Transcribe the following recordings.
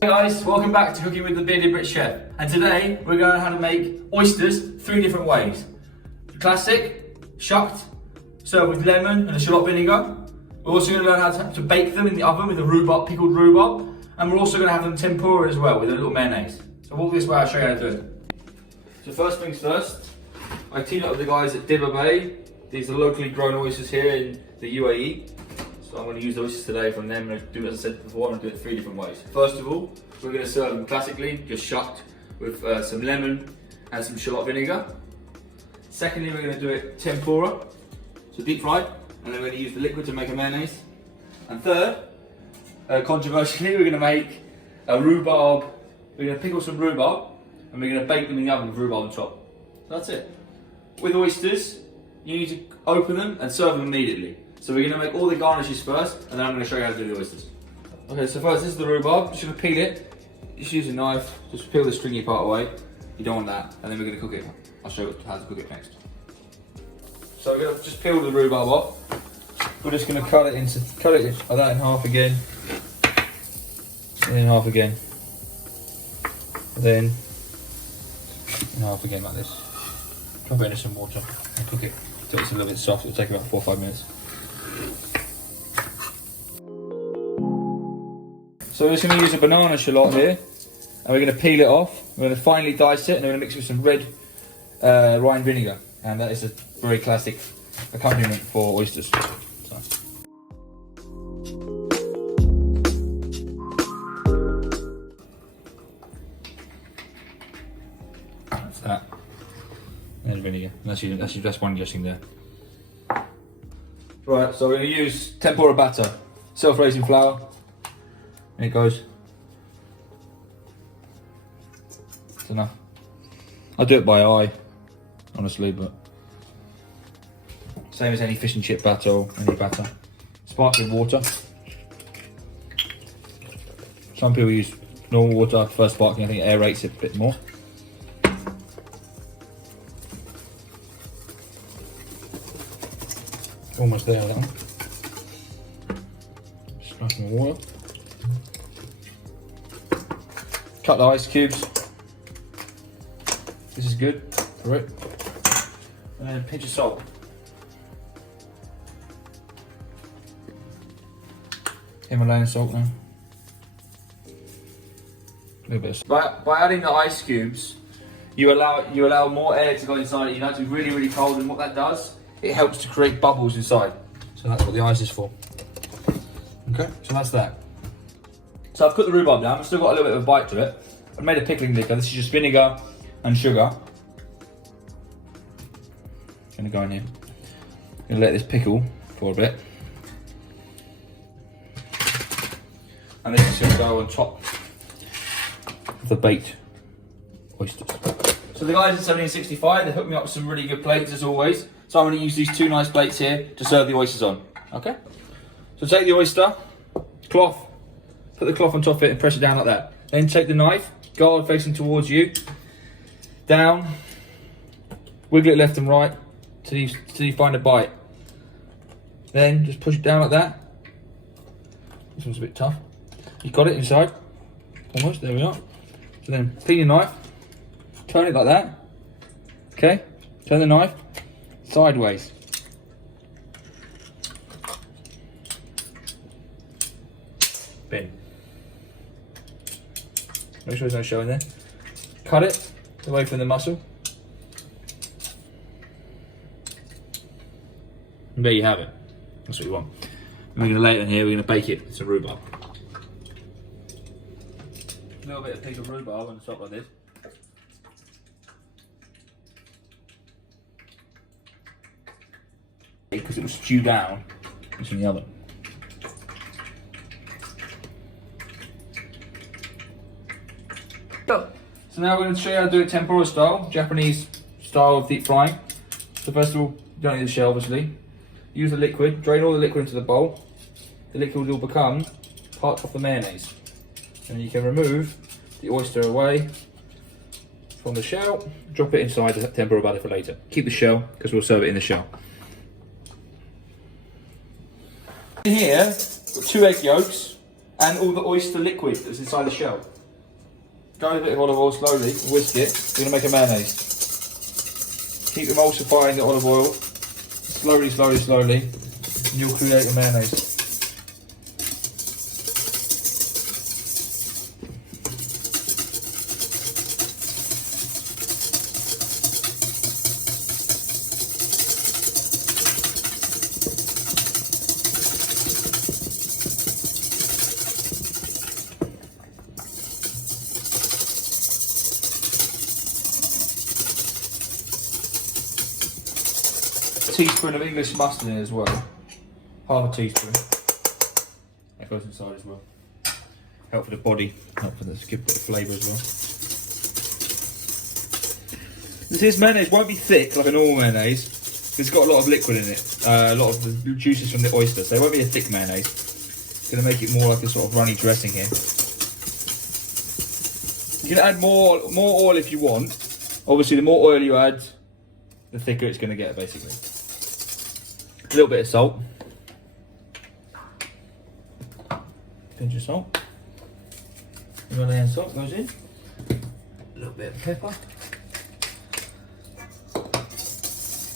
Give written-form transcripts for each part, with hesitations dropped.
Hey guys, welcome back to Cooking with the Bearded Brit Chef. And today we're going to how to make oysters 3 different ways. Classic, shucked, served with lemon and a shallot vinegar. We're also going to learn how to bake them in the oven with a rhubarb, pickled rhubarb. And we're also going to have them tempura as well with a little mayonnaise. So walk this way, I'll show you how to do it. So first things first, I teamed up with the guys at Dibba Bay. These are locally grown oysters here in the UAE. So I'm going to use the oysters today from them. I'm going to do it, as I said before, I'm going to do it 3 different ways. First of all, we're going to serve them classically, just shucked with some lemon and some shallot vinegar. Secondly, we're going to do it tempura, so deep fried, and then we're going to use the liquid to make a mayonnaise. And third, controversially, we're going to make a rhubarb, we're going to pickle some rhubarb, and we're going to bake them in the oven with rhubarb on top. So that's it. With oysters, you need to open them and serve them immediately. So we're going to make all the garnishes first, and then I'm going to show you how to do the oysters. Okay, so first this is the rhubarb. Just going to peel it. Just use a knife. Just peel the stringy part away. You don't want that. And then we're going to cook it. I'll show you how to cook it next. So we're going to just peel the rhubarb off. We're just going to cut it like that in half again. And then in half again. And then in half again like this. Drop it into some water and cook it until it's a little bit soft. It'll take about 4 or 5 minutes. So we're just going to use a banana shallot here, and we're going to peel it off. We're going to finely dice it, and we're going to mix it with some red wine vinegar, and that is a very classic accompaniment for oysters. So. That's that. And vinegar. That's one guessing there. Right, so we're going to use tempura batter, self-raising flour. And it goes. That's enough. I do it by eye, honestly, but same as any fish and chip batter or any batter. Sparkling water. Some people use normal water. I prefer sparkling. I think it aerates it a bit more. Almost there with that one. Sparkling water. Cut the ice cubes. This is good for it. And then a pinch of salt. Himalayan salt now. A little bit of salt. By adding the ice cubes, you allow more air to go inside it. You know, it's really, really cold, and what that does, it helps to create bubbles inside. So that's what the ice is for. Okay, so that's that. So I've put the rhubarb down, I've still got a little bit of a bite to it. I've made a pickling liquor. This is just vinegar and sugar. Gonna go in here. Gonna let this pickle for a bit. And this is gonna go on top of the baked oysters. So the guys at 1765, they hooked me up with some really good plates as always. So I'm gonna use these 2 nice plates here to serve the oysters on. Okay? So take the oyster, cloth, put the cloth on top of it and press it down like that. Then take the knife, guard facing towards you, down, wiggle it left and right till you find a bite. Then just push it down like that. This one's a bit tough. You got it inside, almost, there we are. So then clean your knife, turn it like that, okay? Turn the knife sideways. Bin. Make sure there's no shell in there. Cut it away from the muscle. And there you have it. That's what you want. And we're going to lay it in here, we're going to bake it with some rhubarb. A little bit of pickled rhubarb on the top like this. Because it will stew down into the oven. So now we're going to show you how to do it tempura style, Japanese style of deep frying. So first of all, you don't need the shell obviously. Use the liquid, drain all the liquid into the bowl. The liquid will become part of the mayonnaise. And you can remove the oyster away from the shell, drop it inside the tempura batter for later. Keep the shell, because we'll serve it in the shell. In here, got 2 egg yolks, and all the oyster liquid that's inside the shell. Go with a bit of olive oil slowly, whisk it. We're going to make a mayonnaise. Keep emulsifying the olive oil slowly, slowly, slowly, and you'll create a mayonnaise. A teaspoon of English mustard in it as well. Half a teaspoon. That goes inside as well. Help for the body, help for the skip bit of flavour as well. This mayonnaise won't be thick like a normal mayonnaise. It's got a lot of liquid in it. A lot of the juices from the oyster, so it won't be a thick mayonnaise. It's going to make it more like a sort of runny dressing here. You can add more oil if you want. Obviously, the more oil you add, the thicker it's going to get, basically. A little bit of salt. Pinch of salt. Himalayan salt goes in. A little bit of pepper.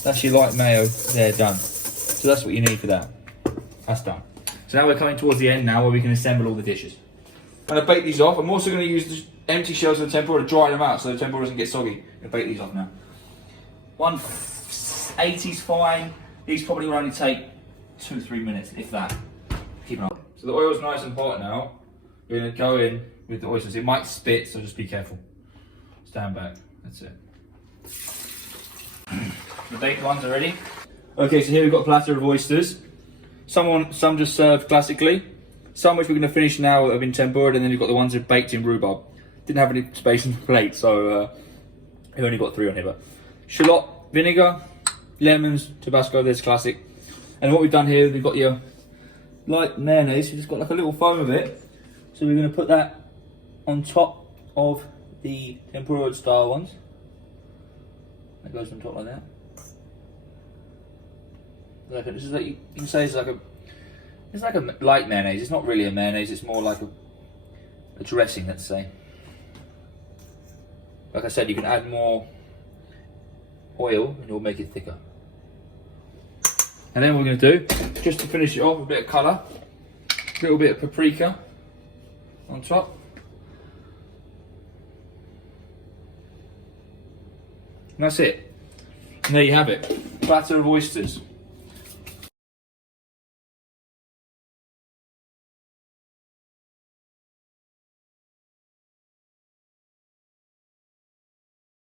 That's your light mayo there done. So that's what you need for that. That's done. So now we're coming towards the end now where we can assemble all the dishes. I'm going to bake these off. I'm also going to use the empty shells of the tempura to dry them out so the tempura doesn't get soggy. I'm going to bake these off now. 180's fine. These probably will only take 2-3 minutes, if that. Keep an eye. So the oil's nice and hot now. We're going to go in with the oysters. It might spit, so just be careful. Stand back. That's it. The baked ones are ready. Okay, so here we've got a platter of oysters. Some just served classically. Some which we're going to finish now have been tempura, and then you've got the ones that are baked in rhubarb. Didn't have any space in the plate, so we only got 3 on here. But shallot, vinegar, lemons, Tabasco, there's classic. And what we've done here, we've got your light mayonnaise. You've just got like a little foam of it. So we're going to put that on top of the tempura style ones. That goes on top like that. This is like, you can say it's like a light mayonnaise. It's not really a mayonnaise. It's more like a dressing, let's say. Like I said, you can add more oil and it'll make it thicker. And then what we're going to do, just to finish it off, a bit of colour, a little bit of paprika on top. And that's it. And there you have it. Platter of oysters.